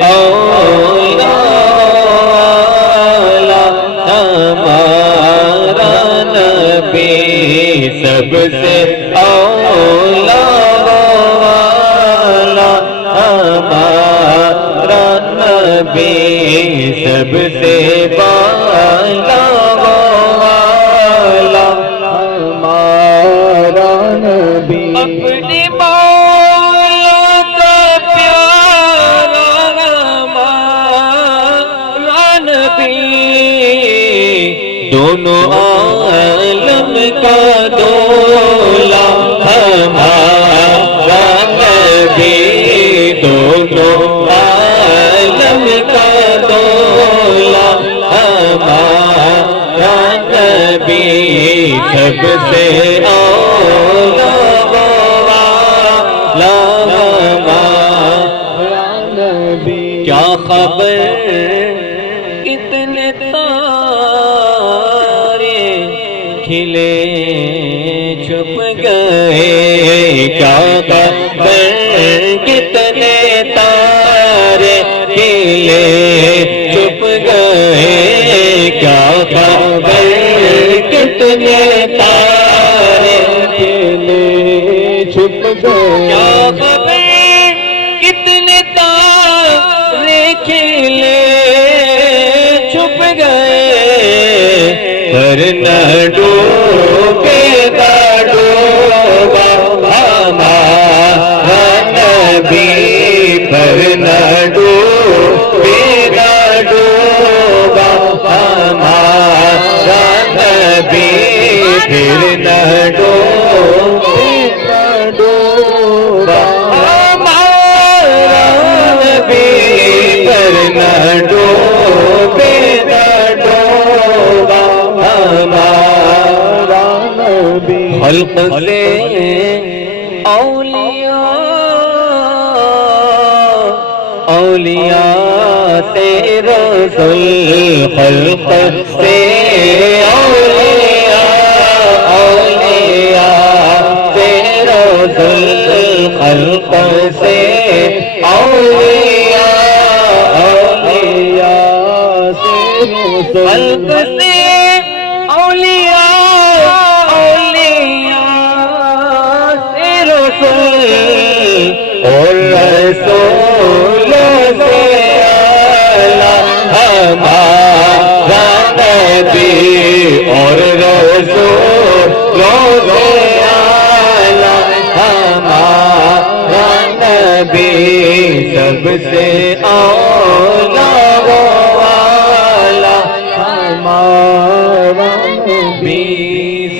اولا ہمارا نبی سب سے اولا والا ہمارا نبی سب سے بالا والا ہمارا نبی اپنی دونوں عالم کا دولا ہمارا نبی دونوں عالم کا دولا ہمارا نبی سب سے اولا والا ہمارا نبی کیا خبر کتنے کھلے چھپ گئے کیا خبر کتنے تارے کھلے چھپ گئے کیا خبر کتنے تارے کھلے چھپ گئے کیا خبر کتنے تارے کھلے چھپ گئے پر نہ ڈوبے گا ڈوبا ہمارا نبی پر نہ ڈوبے گا ڈوبا ہمارا نبی پھر نہ ڈوبے گا ڈوبا ہمارا نبی پر نہ ڈوبے گا ڈوبا ہمارا نبی خلق سے اولیاء سے رسول خلق سے اولیاء سے رسول خلق سے اولیاء سے رسول خلق سے اور رسولوں سے اعلیٰ ہمارا نبی اور رسولوں سے اعلیٰ ہمارا نبی سب سے اولیٰ والا ہمارا نبی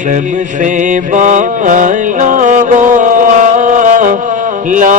سب سے بالا لا